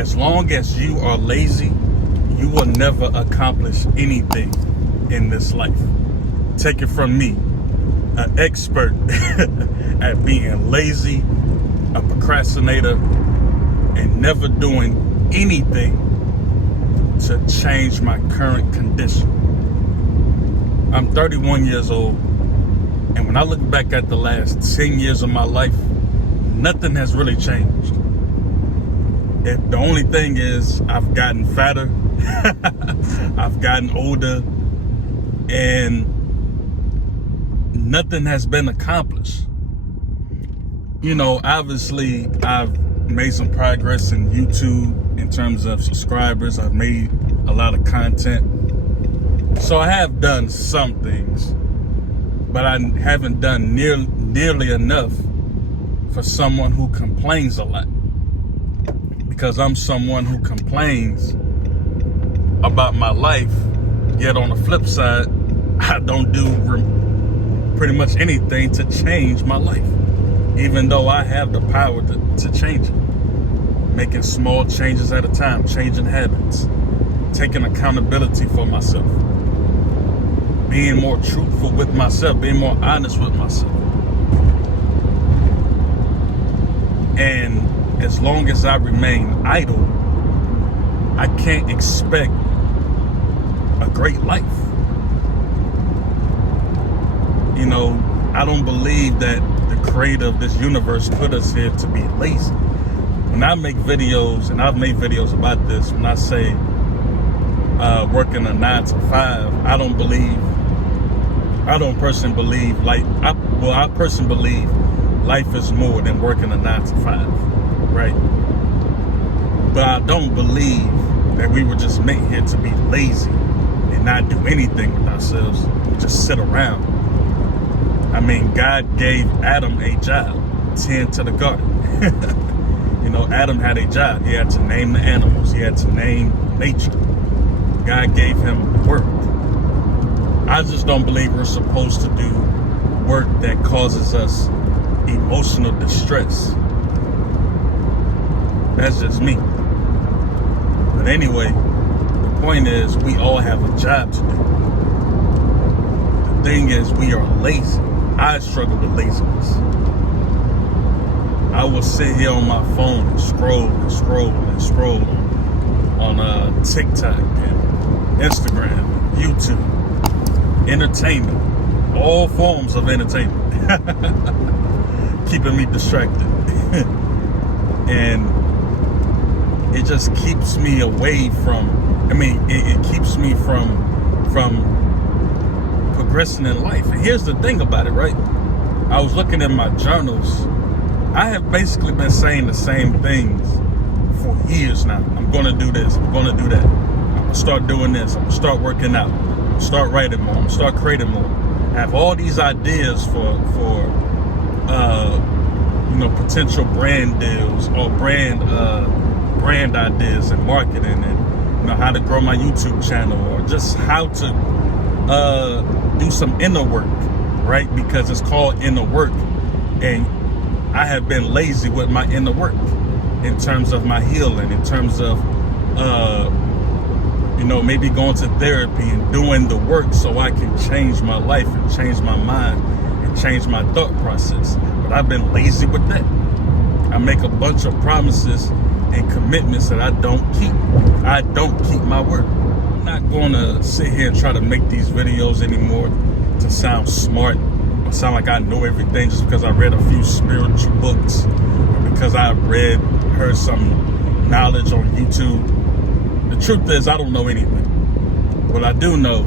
as long as you are lazy, you will never accomplish anything in this life. Take it from me, an expert at being lazy, a procrastinator, and never doing anything to change my current condition. I'm 31 years old, and when I look back at the last 10 years of my life, nothing has really changed. The only thing is I've gotten fatter, I've gotten older, and nothing has been accomplished. You know, obviously I've made some progress in YouTube in terms of subscribers. I've made a lot of content. So I have done some things, but I haven't done nearly enough for someone who complains a lot. Because I'm someone who complains about my life, yet on the flip side, I don't do pretty much anything to change my life, even though I have the power to change it. Making small changes at a time, changing habits, taking accountability for myself, being more truthful with myself, being more honest with myself. And as long as I remain idle, I can't expect a great life. You know, I don't believe that the creator of this universe put us here to be lazy. When I make videos, and I've made videos about this, when I say working a 9 to 5, I personally believe I personally believe life is more than working a 9 to 5. Right? But I don't believe that we were just made here to be lazy and not do anything with ourselves, just sit around. I mean, God gave Adam a job, tend to the garden. You know, Adam had a job. He had to name the animals. He had to name nature. God gave him work. I just don't believe we're supposed to do work that causes us emotional distress. That's just me. But anyway, the point is we all have a job to do. The thing is we are lazy. I struggle with laziness. I will sit here on my phone and scroll on TikTok and Instagram, YouTube, entertainment, all forms of entertainment, keeping me distracted. And it just keeps me away from, it keeps me from progressing in life. And here's the thing about it, right? I was looking at my journals. I have basically been saying the same things for years now. I'm going to do this. I'm going to do that. I'm going to start doing this. I'm going to start working out. I'm going to start writing more. I'm going to start creating more. I have all these ideas for potential brand deals or brand ideas and marketing, and how to grow my YouTube channel, or just how to do some inner work, right? Because it's called inner work, and I have been lazy with my inner work in terms of my healing, in terms of maybe going to therapy and doing the work so I can change my life and change my mind and change my thought process. But I've been lazy with that. I make a bunch of promises and commitments that I don't keep. I don't keep my word. I'm not going to sit here and try to make these videos anymore to sound smart or sound like I know everything just because I read a few spiritual books or because I heard some knowledge on YouTube. The truth is, I don't know anything. What I do know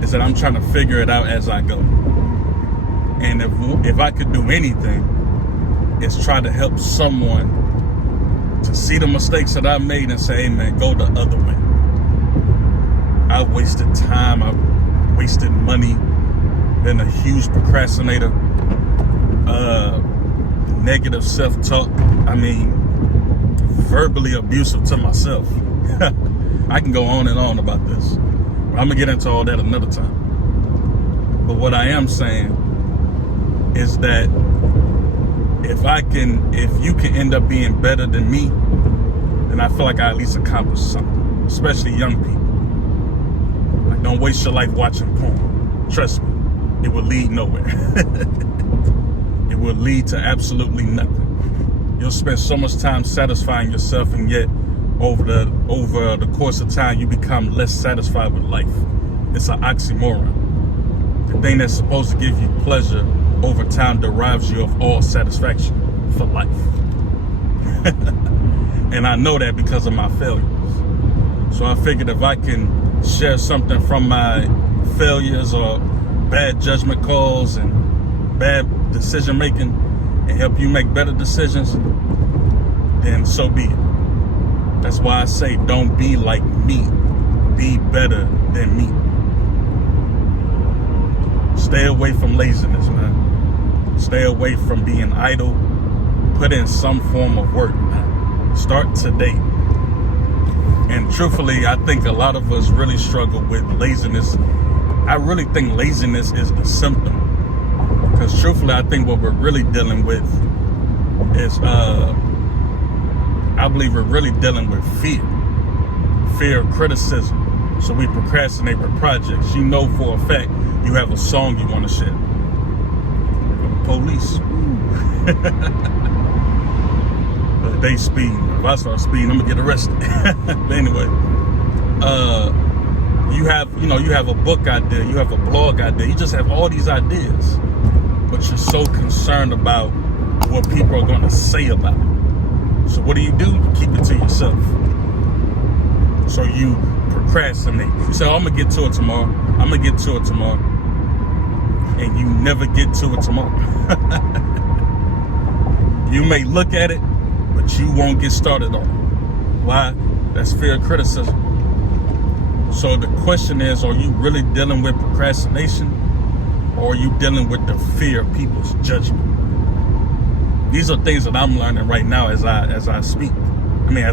is that I'm trying to figure it out as I go. And if I could do anything, it's try to help someone to see the mistakes that I made and say, hey man, go the other way. I wasted time, I wasted money, been a huge procrastinator, negative self-talk, verbally abusive to myself. I can go on and on about this, but I'm gonna get into all that another time. But what I am saying is that if you can end up being better than me, then I feel like I at least accomplished something, especially young people. Like, don't waste your life watching porn. Trust me, it will lead nowhere. It will lead to absolutely nothing. You'll spend so much time satisfying yourself, and yet over the course of time, you become less satisfied with life. It's an oxymoron. The thing that's supposed to give you pleasure over time derives you of all satisfaction for life. And I know that because of my failures. So I figured if I can share something from my failures or bad judgment calls and bad decision making and help you make better decisions, then so be it. That's why I say don't be like me. Be better than me. Stay away from laziness, man. Stay away from being idle. Put in some form of work, man. Start today. And truthfully, I think a lot of us really struggle with laziness. I really think laziness is the symptom. Because truthfully, I think what we're really dealing with is, I believe we're really dealing with fear. Fear of criticism. So we procrastinate with projects. You know for a fact you have a song you want to share. Police. They speed. If I start speeding, I'm gonna get arrested. But anyway, you have a book idea, you have a blog idea, you just have all these ideas, but you're so concerned about what people are gonna say about it. So what do? You keep it to yourself. So you procrastinate. You say, oh, I'm gonna get to it tomorrow. I'm gonna get to it tomorrow. And you never get to it tomorrow. You may look at it, but you won't get started on it. Why? That's fear of criticism. So the question is, are you really dealing with procrastination, or are you dealing with the fear of people's judgment? These are things that I'm learning right now as I speak. I mean,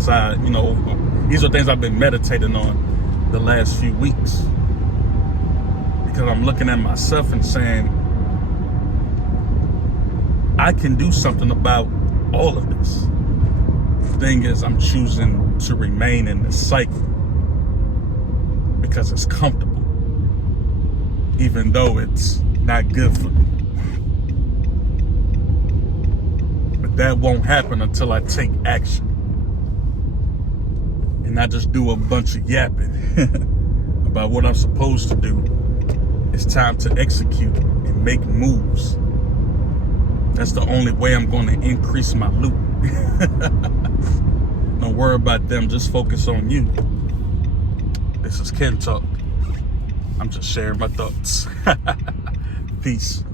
these are things I've been meditating on the last few weeks. Because I'm looking at myself and saying, I can do something about all of this. The thing is, I'm choosing to remain in the cycle because it's comfortable, even though it's not good for me. But that won't happen until I take action and not just do a bunch of yapping about what I'm supposed to do. It's time to execute and make moves. That's the only way I'm going to increase my loot. Don't worry about them, just focus on you. This is Ken Talk. I'm just sharing my thoughts. Peace.